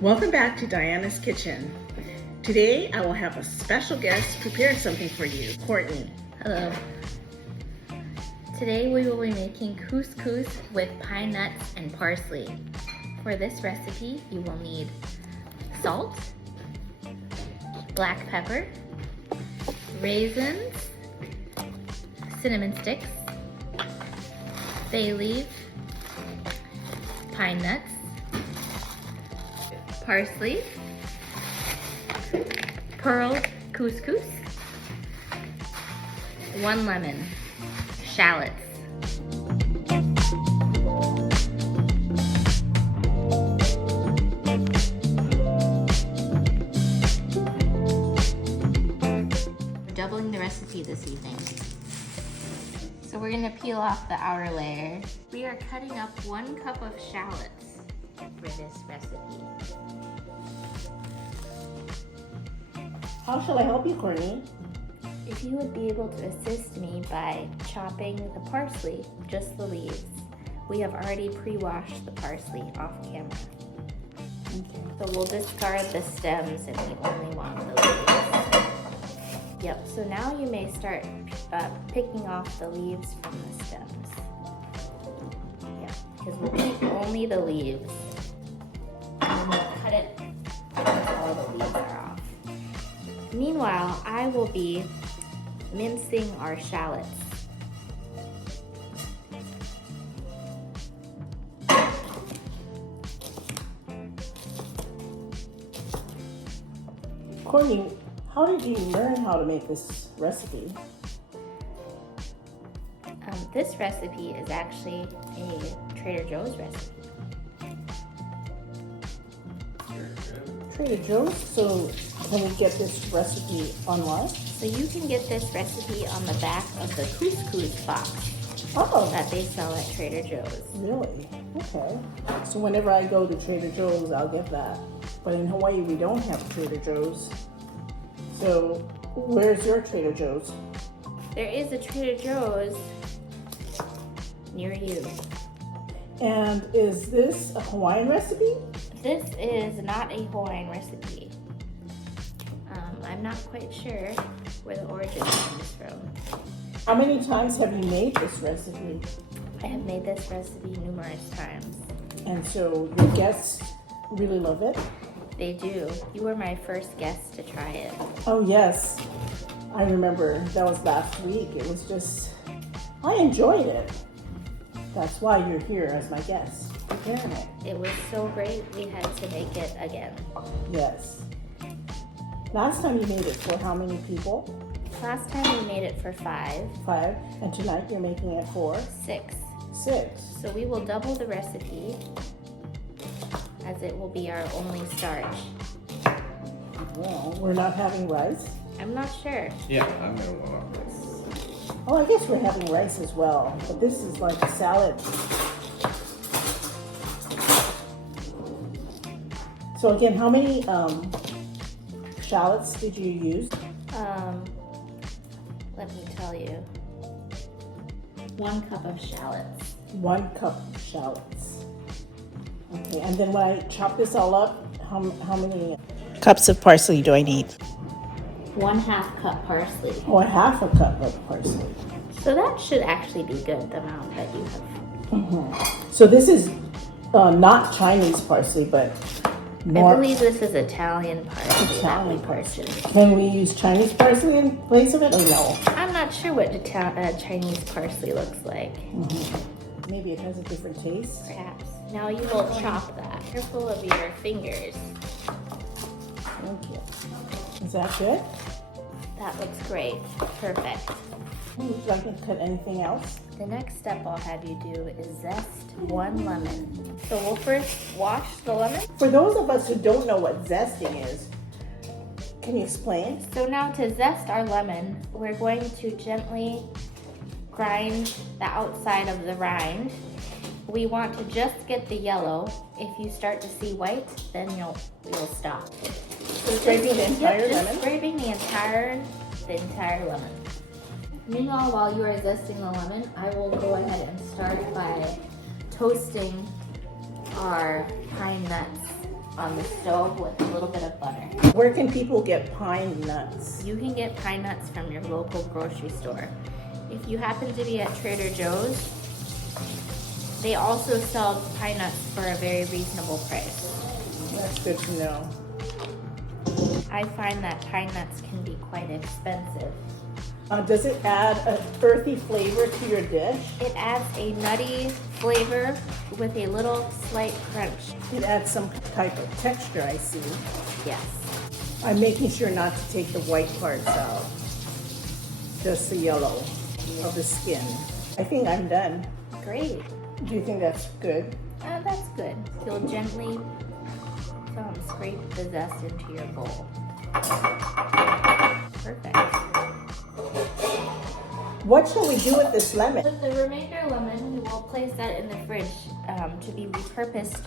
Welcome back to Diana's Kitchen. Today I will have a special guest prepare something for you, Courtney. Hello. Today we will be making couscous with pine nuts and parsley. For this recipe, you will need salt, black pepper, raisins, cinnamon sticks, bay leaf, pine nuts, parsley, pearl couscous, 1 lemon, shallots. We're doubling the recipe this evening. So we're gonna peel off the outer layer. We are cutting up 1 cup of shallots for this recipe. How shall I help you, Courtney? If you would be able to assist me by chopping the parsley, just the leaves. We have already pre-washed the parsley off camera. Okay. So we'll discard the stems and we only want the leaves. Yep, so now you may start picking off the leaves from the stems. Yeah, because we'll keep only the leaves. And we'll cut it once all the leaves are off. Meanwhile, I will be mincing our shallots. Courtney, how did you learn how to make this recipe? This recipe is actually a Trader Joe's recipe. Trader Joe's? So can we get this recipe online? So you can get this recipe on the back of the couscous box Oh, that they sell at Trader Joe's. really? Okay. So whenever I go to Trader Joe's, I'll get that. But in Hawaii, we don't have Trader Joe's. So where's your Trader Joe's? There is a Trader Joe's near you. And is this a Hawaiian recipe? This is not a Hawaiian recipe. I'm not quite sure where the origin comes from. How many times have you made this recipe? I have made this recipe numerous times. And so your guests really love it? They do. You were my first guest to try it. Oh yes, I remember that was last week. It was just, I enjoyed it. That's why you're here as my guest, preparing it. It was so great, we had to make it again. Yes. Last time you made it for how many people? Last time we made it for 5. 5. And tonight you're making it for 6. 6. So we will double the recipe as it will be our only starch. Well, we're not having rice. I'm not sure. Yeah, I'm gonna want this. Oh, I guess we're having rice as well, but this is like a salad. So again, how many shallots did you use? Let me tell you. 1 cup of shallots. 1 cup of shallots. Okay, and then when I chop this all up, how many cups of parsley do I need? 1/2 cup parsley. Oh, a half a cup of parsley. So that should actually be good, the amount that you have. So this is not Chinese parsley, but more I believe this is Italian parsley that we Italian parsley. purchased. Can we use Chinese parsley in place of it or no? I'm not sure what Chinese parsley looks like. Maybe it has a different taste. Perhaps. Now you will chop that. Careful of your fingers. Thank you. Is that good? That looks great. Perfect. Would you like me to cut anything else? The next step I'll have you do is zest 1 lemon. So we'll first wash the lemon. For those of us who don't know what zesting is, can you explain? So now to zest our lemon, we're going to gently grind the outside of the rind. We want to just get the yellow. If you start to see white, then you'll stop. So Scraping the entire just lemon? scraping the entire lemon. Meanwhile, while you are zesting the lemon, I will go ahead and start by toasting our pine nuts on the stove with a little bit of butter. Where can people get pine nuts? You can get pine nuts from your local grocery store. If you happen to be at Trader Joe's, they also sell pine nuts for a very reasonable price. That's good to know. I find that pine nuts can be quite expensive. Does it add an earthy flavor to your dish? It adds a nutty flavor with a little slight crunch. It adds some type of texture, I see. Yes. I'm making sure not to take the white parts out. Just the yellow of the skin. I think I'm done. Great. Do you think that's good? That's good. You'll gently scrape the zest into your bowl. Perfect. What shall we do with this lemon? With the remainder lemon, we will place that in the fridge to be repurposed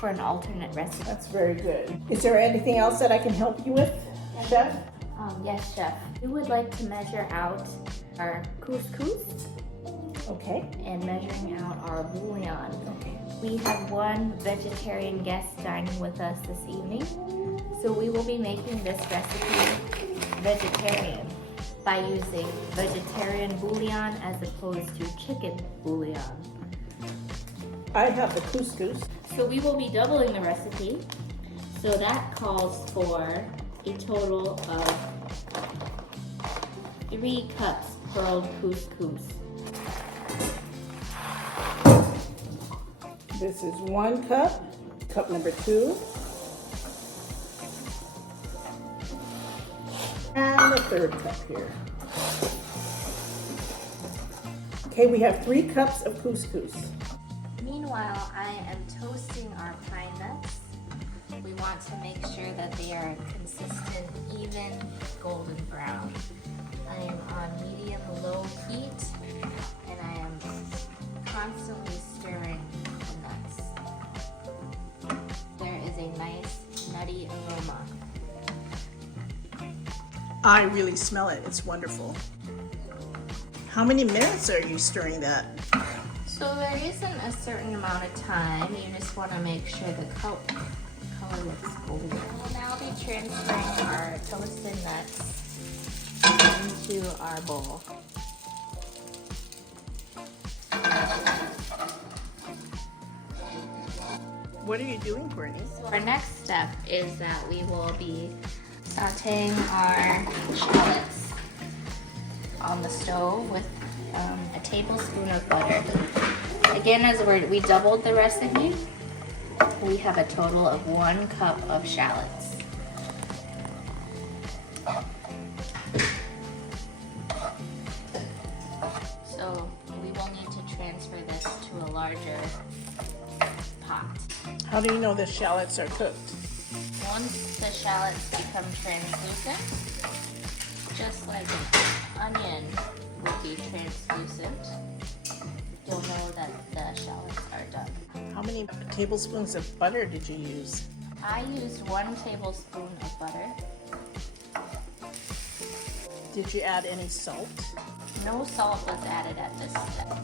for an alternate recipe. That's very good. Is there anything else that I can help you with, Chef? Yes, Chef. We would like to measure out our couscous Okay. and measuring out our bouillon. Okay. We have one vegetarian guest dining with us this evening, so we will be making this recipe vegetarian by using vegetarian bouillon as opposed to chicken bouillon. I have the couscous. So we will be doubling the recipe, so that calls for a total of 3 cups pearled couscous. This is 1 cup, cup number 2, and the 3rd cup here. Okay, we have 3 cups of couscous. Meanwhile, I am toasting our pine nuts. We want to make sure that they are a consistent, even golden brown. I am on medium-low heat, and I am constantly stirring the nuts. There is a nice nutty aroma. I really smell it. It's wonderful. How many minutes are you stirring that? So there isn't a certain amount of time. You just want to make sure the color looks golden. We'll now be transferring our toasted nuts into our bowl. What are you doing, Courtney? So our next step is that we will be sauteing our shallots on the stove with a tablespoon of butter. Again, as we doubled the recipe, we have a total of 1 cup of shallots. So we will need to transfer this to a larger pot. How do you know the shallots are cooked? Once the shallots become translucent, just like an onion would be translucent, you'll know that the shallots are done. How many tablespoons of butter did you use? I used 1 tablespoon of butter. Did you add any salt? No salt was added at this step.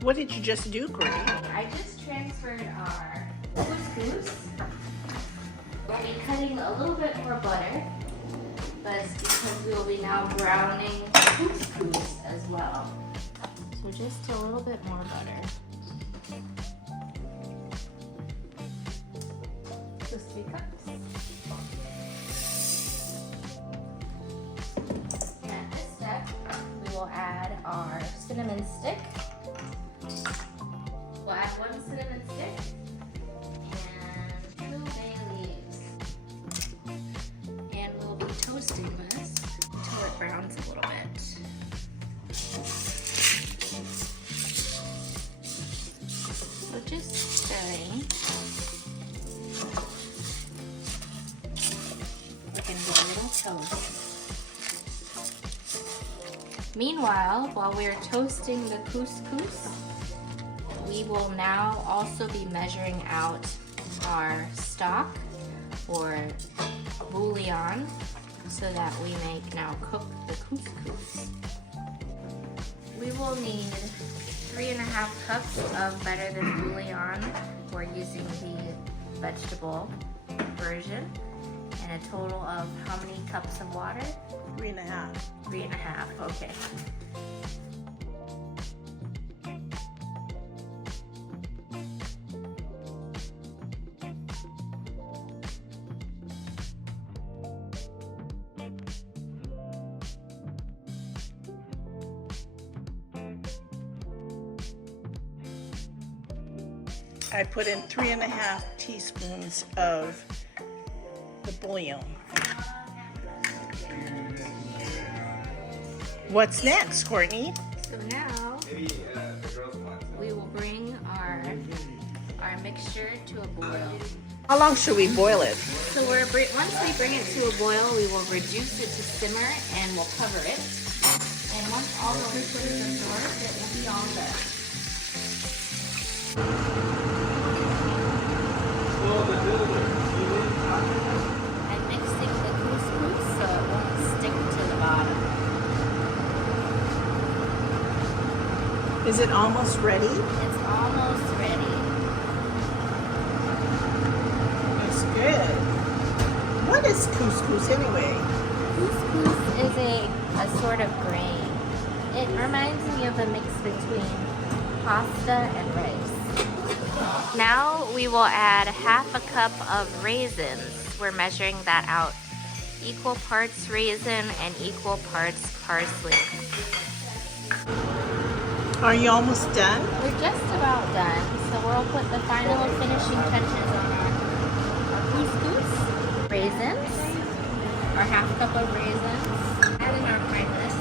What did you just do, Courtney? I just transferred our couscous. We'll be cutting a little bit more butter, but it's because we will be now browning couscous as well. So just a little bit more butter. Just 3 cups. And at this step, we will add our cinnamon stick. We'll add 1 cinnamon stick and 2 bay leaves. And we'll be toasting this until it browns a little bit. So just stirring. We're gonna get a little toast. Meanwhile, while we're toasting the couscous, we will now also be measuring out our stock or bouillon so that we may now cook the couscous. We will need 3.5 cups of better than bouillon. We're using the vegetable version. And a total of how many cups of water? 3.5. 3.5, okay. I put in 3.5 teaspoons of the bouillon. What's next, Courtney? So now Maybe the girls want some. we will bring our mixture to a boil. How long should we boil it? So once we bring it to a boil, we will reduce it to simmer and we'll cover it. And once all the liquid is absorbed, it will be all done. I'm mixing the couscous so it won't stick to the bottom. Is it almost ready? It's almost ready. It's good. What is couscous anyway? Couscous is a sort of grain. It reminds me of a mix between pasta and rice. Now we will add 1/2 cup of raisins. We're measuring that out. Equal parts raisin and equal parts parsley. Are you almost done? We're just about done, so we'll put the final finishing touches on our couscous, raisins, our 1/2 cup of raisins, and in our kindness.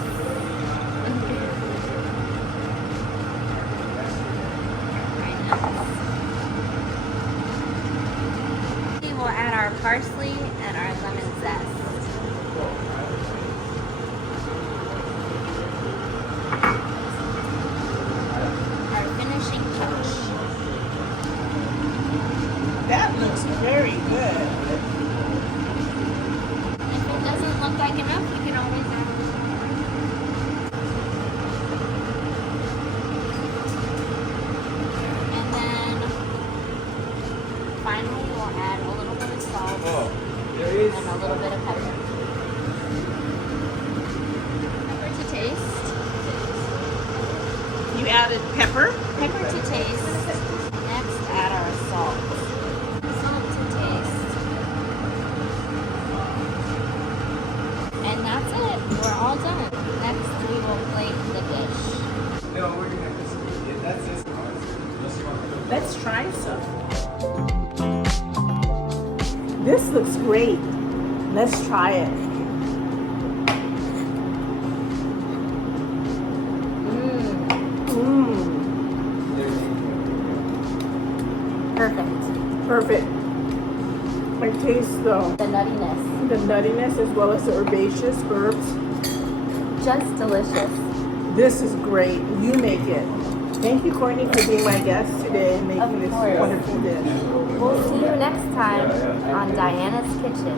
We will add our parsley and our lemon zest. Our finishing touch. That looks very good. If it doesn't look like enough, you can always add more. And then finally we'll add a little bit of salt and a little bit of pepper. Pepper to taste. You added pepper? Pepper to taste. Next, add our salt. Salt to taste. And that's it. We're all done. Next, we will plate the dish. No, we're gonna have this. Yeah, that's this. Let's try some. This looks great. Let's try it. Perfect. Perfect. I taste The nuttiness. the nuttiness as well as the herbaceous herbs. Just delicious. This is great. You make it. Thank you, Courtney, for being my guest today and making Of this course. wonderful dish. We'll see you next time on Diana's Kitchen.